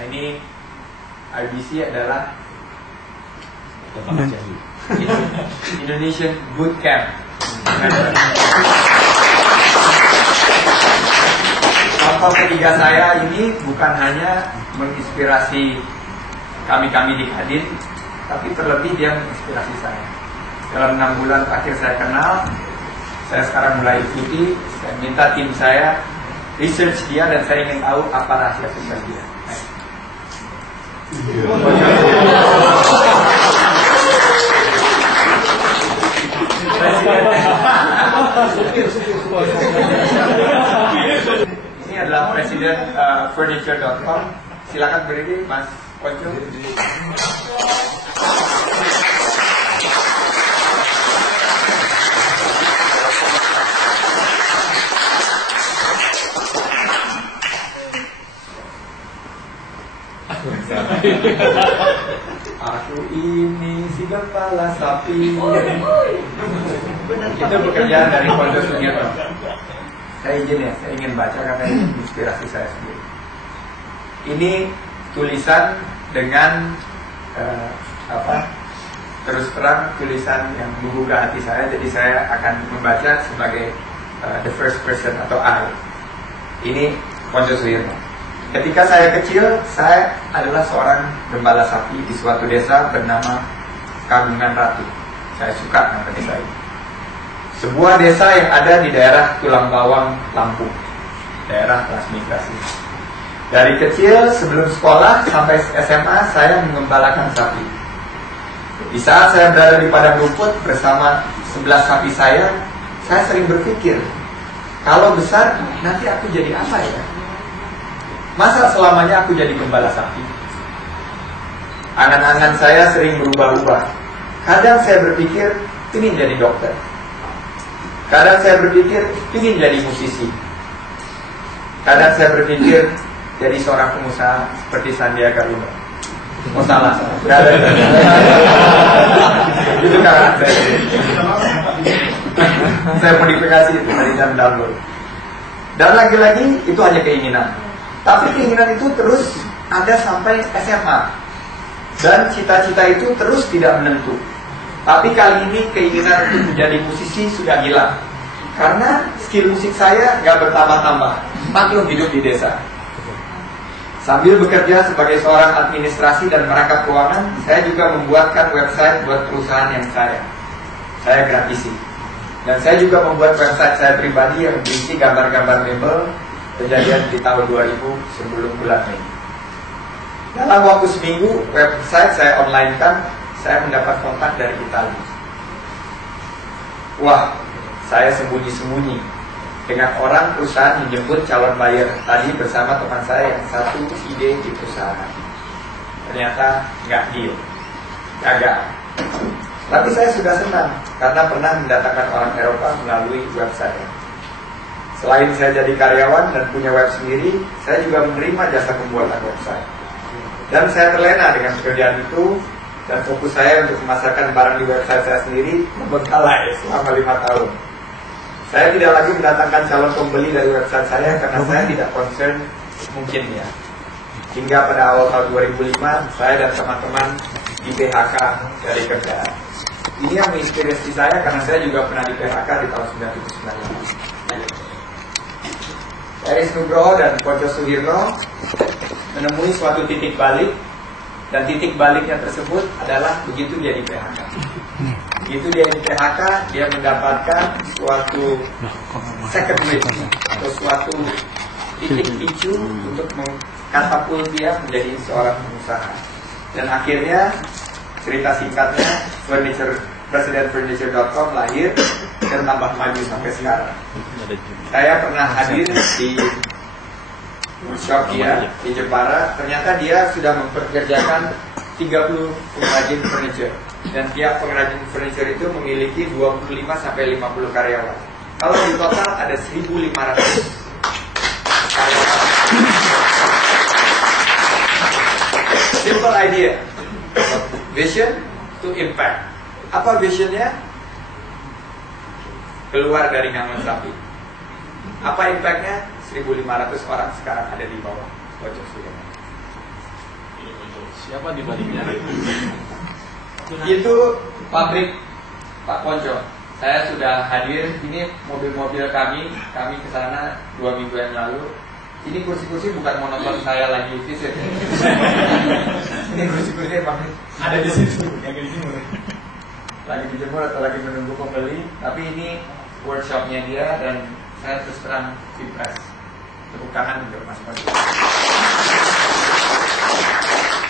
Nah ini IBC adalah Indonesian Boot Camp. Contoh ketiga saya ini bukan hanya menginspirasi kami-kami di Kadin, tapi terlebih dia menginspirasi saya. Dalam 6 bulan terakhir saya kenal, saya sekarang mulai ikuti, saya minta tim saya research dia dan saya ingin tahu apa rahasia sukses dia. Ini adalah presiden furniture.com. Silakan berdiri, Mas Ponco. Aku ini si kepala sapi. Itu pekerjaan dari Ponco Sugierto. Saya izin ya, saya ingin baca karena ini inspirasi saya sendiri. Ini tulisan dengan terus terang tulisan yang menggugah hati saya. Jadi saya akan membaca sebagai the first person atau I. Ini Ponco Sugierto. Ketika saya kecil, saya adalah seorang gembala sapi di suatu desa bernama Kagungan Ratu. Saya suka nama desa ini. Sebuah desa yang ada di daerah Tulang Bawang, Lampung, daerah transmigrasi. Dari kecil sebelum sekolah sampai SMA saya mengembalakan sapi. Di saat saya berada di padang rumput bersama 11 sapi saya sering berpikir, kalau besar nanti aku jadi apa ya? Masa selamanya aku jadi gembala sapi? Angan-angan saya sering berubah-ubah. Kadang saya berpikir ingin jadi dokter. Kadang saya berpikir ingin jadi musisi. Kadang saya berpikir jadi seorang pengusaha seperti Sandiaga Uno. Oh salah. Itu karena saya modifikasi itu dari jam download. Dan lagi-lagi itu hanya keinginan. Tapi keinginan itu terus ada sampai SMA. Dan cita-cita itu terus tidak menentu. Tapi kali ini keinginan untuk menjadi musisi sudah hilang. Karena skill musik saya gak bertambah-tambah, maklum hidup di desa. Sambil bekerja sebagai seorang administrasi dan merangkap keuangan, saya juga membuatkan website buat perusahaan yang saya gratisi. Dan saya juga membuat website saya pribadi yang berisi gambar-gambar mebel kejadian di tahun 2000 sebelum bulan Mei. Dalam waktu seminggu, website saya online kan, saya mendapat kontak dari Italia. Wah, saya sembunyi-sembunyi dengan orang perusahaan menjemput calon buyer tadi bersama teman saya yang satu ide di perusahaan. Ternyata nggak deal, gagal. Tapi saya sudah senang karena pernah mendatangkan orang Eropa melalui website. Selain saya jadi karyawan dan punya web sendiri, saya juga menerima jasa pembuatan website. Dan saya terlena dengan pekerjaan itu, dan fokus saya untuk memasarkan barang di website saya sendiri membengkalai selama 5 tahun. Saya tidak lagi mendatangkan calon pembeli dari website saya karena saya tidak concern mungkin ya. Hingga pada awal tahun 2005, saya dan teman-teman di PHK dari kerjaan. Ini yang menginspirasi saya karena saya juga pernah di PHK di tahun 1998. Eris Nugroho dan Ponco Sugierto menemui suatu titik balik, dan titik baliknya tersebut adalah begitu dia di PHK. Begitu dia di PHK, dia mendapatkan suatu second wave atau suatu titik picu untuk mengkatapult dia menjadi seorang pengusaha. Dan akhirnya cerita singkatnya Presiden Furniture.com lahir dan tambah maju sampai sekarang. Saya pernah hadir di workshop dia di Jepara. Ternyata dia sudah mempekerjakan 30 pengrajin furniture, dan tiap pengrajin furniture itu memiliki 25-50 karyawan. Kalau di total ada 1.500 karyawan. Simple idea, vision to impact. Apa visionnya? Keluar dari ngangon sapi. Apa impactnya? 1.500 orang sekarang ada di bawah Ponco Sugierto. Siapa di baliknya? Itu pabrik Pak Ponco. Saya sudah hadir. Ini mobil-mobil kami ke sana 2 minggu yang lalu. Ini kursi-kursi bukan mau nonton saya lagi visit. Ini kursi-kursi emang ada di situ, yang dijemur. Lagi dijemur atau lagi menunggu pembeli. Tapi ini workshopnya dia dan saya terus terang impress. Tepuk tangan untuk Mas Ponco.